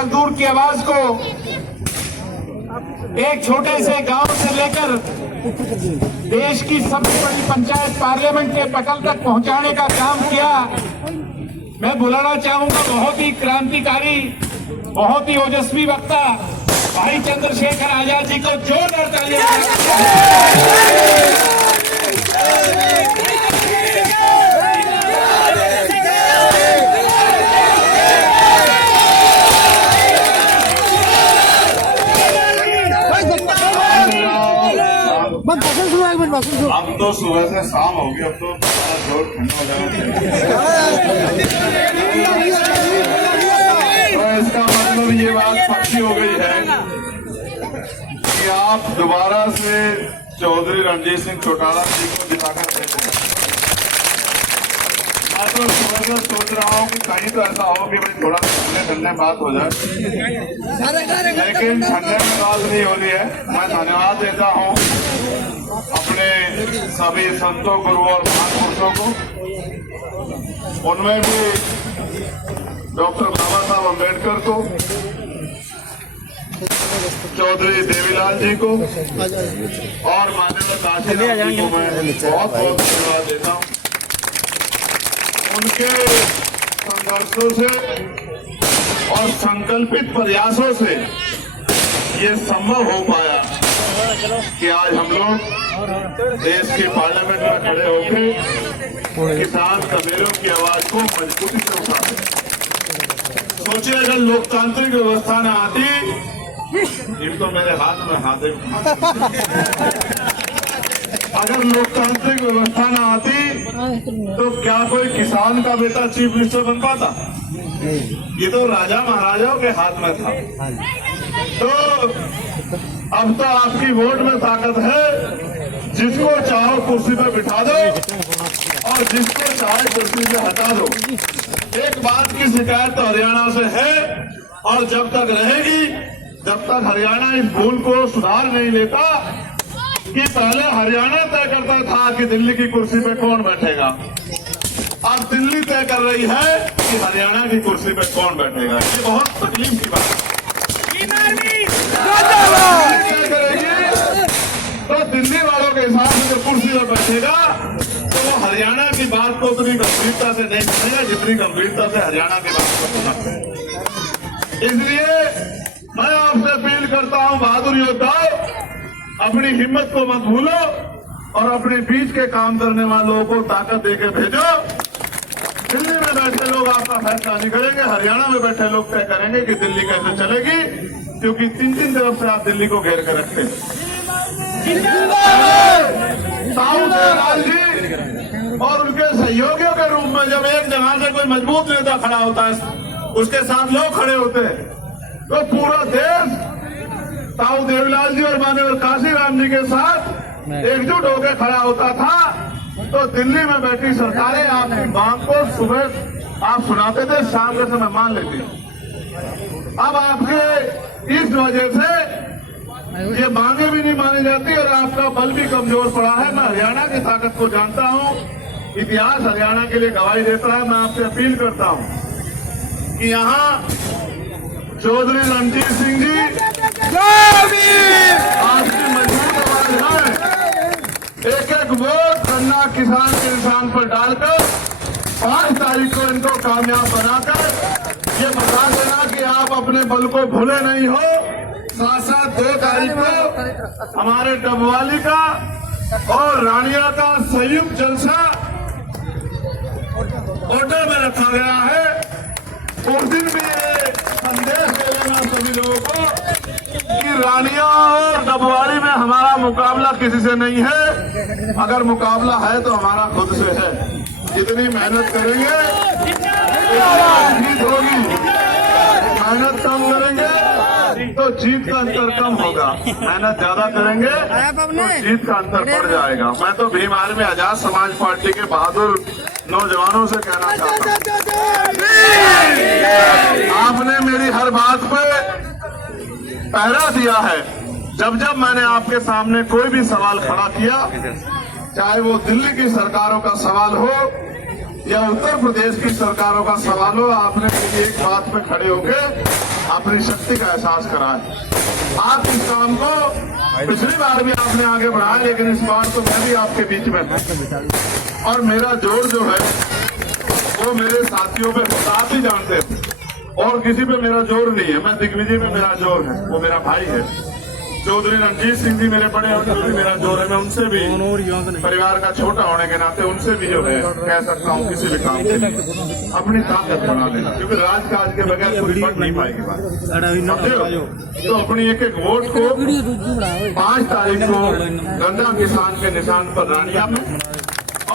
मजदूर की आवाज को एक छोटे से गांव से लेकर देश की सबसे बड़ी पंचायत पार्लियामेंट के पटल तक पहुंचाने का काम किया। मैं बुलाना चाहूंगा बहुत ही क्रांतिकारी, बहुत ही ओजस्वी वक्ता भाई चंद्रशेखर आजाद जी को जोरदार तालियां। अब तो सुबह से शाम होगी, अब तो जोर ठंडा हो जाना चाहिए। तो इसका मतलब ये बात पक्की हो गई है कि आप दोबारा से चौधरी रणजीत सिंह चौटाला जी को जिताकर देते हैं। मैं तो सुबह से सोच रहा हूँ कि कहीं तो ऐसा हो कि भाई थोड़ा ठंडे ठंडे बात हो जाए, लेकिन ठंडे में बात नहीं हो रही है। मैं धन्यवाद देता हूँ अपने सभी संतों, गुरुओं और महापुरुषों को, उनमें भी डॉक्टर बाबा साहब अम्बेडकर को, चौधरी देवीलाल जी को और माननीय काशीनाथ जी को मैं बहुत बहुत धन्यवाद देता हूँ। उनके संघर्षों से और संकल्पित प्रयासों से ये संभव हो पाया कि आज हम लोग देश की पार्लियामेंट में खड़े होकर किसान दबेलों की आवाज को मजबूती से उठाते। सोचिए अगर लोकतांत्रिक व्यवस्था न आती, ये तो मेरे हाथ में हाथ है, अगर लोकतांत्रिक व्यवस्था न आती तो क्या कोई किसान का बेटा चीफ मिनिस्टर बन पाता? ये तो राजा महाराजाओं के हाथ में था। तो अब तो आपकी वोट में ताकत है, जिसको चाहो कुर्सी पे बिठा दो और जिसको चाहे कुर्सी से हटा दो। एक बात की शिकायत तो हरियाणा से है और जब तक रहेगी, जब तक हरियाणा इस भूल को सुधार नहीं लेता कि पहले हरियाणा तय करता था कि दिल्ली की कुर्सी पे कौन बैठेगा, अब दिल्ली तय कर रही है कि हरियाणा की कुर्सी पे कौन बैठेगा। ये बहुत तकलीफ की बात है। तो दिल्ली वालों के हिसाब से जो कुर्सी पर बैठेगा तो वो हरियाणा की बात को उतनी गंभीरता से नहीं सुनेगा जितनी गंभीरता से हरियाणा की बात को सुनते हैं। इसलिए मैं आपसे अपील करता हूं, बहादुर योद्धाओं, अपनी हिम्मत को मत भूलो और अपने बीच के काम करने वालों को ताकत देके भेजो। दिल्ली में बैठे लोग आपका फैसला नहीं करेंगे, हरियाणा में बैठे लोग तय करेंगे कि दिल्ली कैसे चलेगी, क्योंकि तीन तीन तरफ से आप दिल्ली को घेर कर रखते हैं। देवीलाल जी और उनके सहयोगियों के रूप में जब एक जगह से कोई मजबूत नेता खड़ा होता है, उसके साथ लोग खड़े होते हैं, तो पूरा देश ताऊ देवीलाल जी और माननीय काशीराम जी के साथ एकजुट होकर खड़ा होता था। तो दिल्ली में बैठी सरकारें आपकी मांग को सुबह आप सुनाते थे, शाम के समय मान लेती। अब आपके इस वजह से ये मांगे भी नहीं मानी जाती और आपका बल भी कमजोर पड़ा है। मैं हरियाणा की ताकत को जानता हूं, इतिहास हरियाणा के लिए गवाही देता है। मैं आपसे अपील करता हूं कि यहाँ चौधरी रणजीत सिंह जी आपकी मजबूत आवाज है। एक एक वोट गन्ना किसान के इंसान पर डालकर 5 तारीख को इनको कामयाब बनाकर ये बता देना कि आप अपने बल को भूले नहीं हो। साथ साथ 2 तारीख को हमारे डबवाली का और रानिया का संयुक्त जलसा ऑर्डर में रखा गया है। उस दिन भी ये संदेश दे देना सभी लोगों को कि रानिया और डबवाली में हमारा मुकाबला किसी से नहीं है, अगर मुकाबला है तो हमारा खुद से है। जितनी मेहनत करेंगे जीत होगी, मेहनत कम करेंगे तो जीत का अंतर कम होगा, मेहनत ज्यादा करेंगे तो जीत का अंतर बढ़ जाएगा। मैं तो भीम आर्मी आजाद समाज पार्टी के बहादुर नौजवानों से कहना चाहता हूँ, आपने मेरी हर बात पे पहरा दिया है। जब जब मैंने आपके सामने कोई भी सवाल खड़ा किया, चाहे वो दिल्ली की सरकारों का सवाल हो या उत्तर प्रदेश की सरकारों का सवाल हो, आपने मेरी एक बात पे खड़े होकर अपनी शक्ति का एहसास कराया। आप इस काम को पिछली बार भी आपने आगे बढ़ाया, लेकिन इस बार तो मैं भी आपके बीच में था और मेरा जोर जो है वो मेरे साथियों पे आप ही जानते हैं और किसी पे मेरा जोर नहीं है। मैं दिग्विजय में मेरा जोर है, वो मेरा भाई है। चौधरी रणजीत सिंह जी मेरे बड़े और भी मेरा जोर है। मैं उनसे भी परिवार का छोटा होने के नाते उनसे भी जो है कह सकता हूँ किसी भी काम के लिए अपनी ताकत बना लेना, क्योंकि राजकाज के बगैर कोई बढ़ नहीं पाएगी बात, समझे हो? तो अपनी एक एक वोट को 5 तारीख को गंगा किसान के निशान पर रानिया में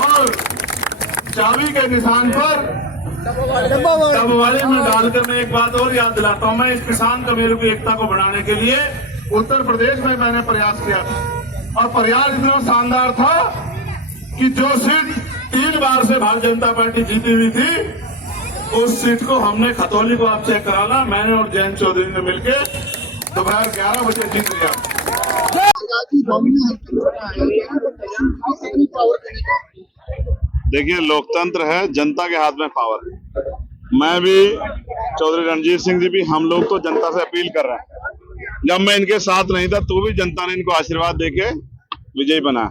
और चाबी के निशान पर डबवाली में डालकर मैं एक बात और याद दिलाता हूँ। मैं इस किसान कमेरों की एकता को बढ़ाने के लिए उत्तर प्रदेश में मैंने प्रयास किया था और प्रयास इतना शानदार था कि जो सीट 3 बार से भारतीय जनता पार्टी जीती हुई थी उस सीट को हमने खतौली को आप चेक कराना, मैंने और जयंत चौधरी ने मिलकर दोपहर 11 बजे जीत लिया। देखिए, लोकतंत्र है, जनता के हाथ में पावर है। मैं भी, चौधरी रणजीत सिंह जी भी, हम लोग तो जनता से अपील कर रहे हैं। जब मैं इनके साथ नहीं था तो भी जनता ने इनको आशीर्वाद देके विजयी बना।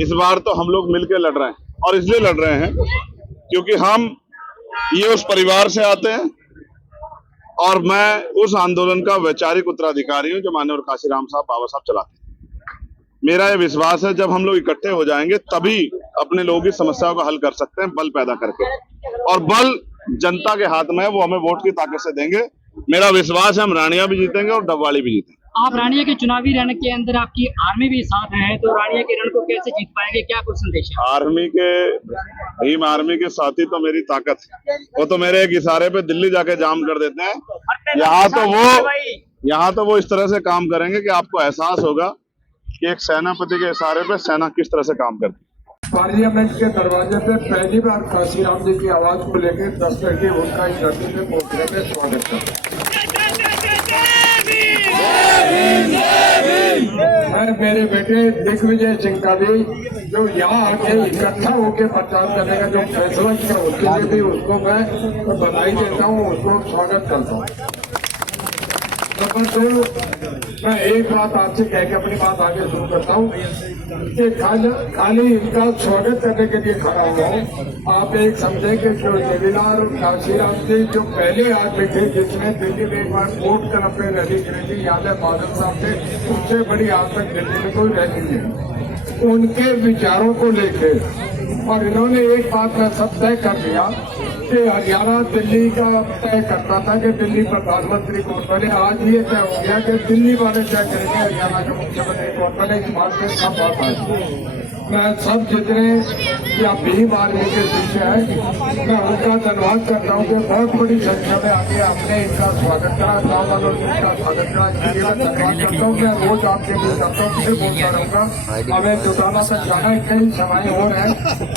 इस बार तो हम लोग मिलकर लड़ रहे हैं और इसलिए लड़ रहे हैं क्योंकि हम ये उस परिवार से आते हैं और मैं उस आंदोलन का वैचारिक उत्तराधिकारी हूं जो माननीय काशीराम साहब, बाबा साहब चलाते हैं। मेरा ये विश्वास है जब हम लोग इकट्ठे हो जाएंगे तभी अपने लोगों की समस्याओं का हल कर सकते हैं, बल पैदा करके, और बल जनता के हाथ में है, वो हमें वोट की ताकत से देंगे। मेरा विश्वास है हम रानिया भी जीतेंगे और डबवाली भी जीतेंगे। आप रानिया के चुनावी रण के अंदर आपकी आर्मी भी साथ है, तो रानिया के रण को कैसे जीत पाएंगे, क्या कुछ संदेश है? आर्मी के, भीम आर्मी के साथी तो मेरी ताकत है, वो तो मेरे एक इशारे पे दिल्ली जाके जाम कर देते हैं। यहाँ तो वो इस तरह से काम करेंगे कि आपको एहसास होगा कि एक सेनापति के इशारे पे सेना किस तरह से काम करती है। पार्लियामेंट के दरवाजे पे पहली बार काशीराम जी की आवाज को लेकर 10 लड़के उनका इस धरती में पहुंचने में स्वागत करता। मैं मेरे बेटे दिग्विजय सिंह का भी जो यहाँ आके इकट्ठा होकर प्रचार करने का जो फैसला किया उसके लिए भी उसको मैं बधाई देता हूँ, उसको स्वागत करता हूँ। नंबर 2, मैं एक बात आपसे कह के अपनी बात आगे शुरू करता हूँ कि खाली इनका स्वागत करने के लिए खड़ा हुआ हूँ। आप एक समझे कि जो देवीलाल और काशीराम जी जो पहले आदमी थे जिसने दिल्ली में एक बार वोट कर अपने रैली करी थी, याद है बादल साहब थे, उससे बड़ी आज तक दिल्ली में कोई रैली नहीं। उनके विचारों को लेके और इन्होंने एक बात में सब तय कर दिया कि हरियाणा दिल्ली का तय करता था कि दिल्ली प्रधानमंत्री कौन बने। आज ये तय हो गया कि दिल्ली वाले तय करेंगे हरियाणा के मुख्यमंत्री कौन बने। इस बात से सब बात है। मैं सब जितने या भीम आर्मी के शिष्य है मैं उनका धन्यवाद करता हूँ कि बहुत बड़ी संख्या में आके आपने इनका स्वागत करा, गाँव वालों ने इनका स्वागत करा, इसके लिए मैं धन्यवाद करता हूँ। मैं रोज आपके लिए करता हूँ, बोलता रहूँगा। हमें दुकानों तक जाना, कई सेवाएं हो रहे हैं।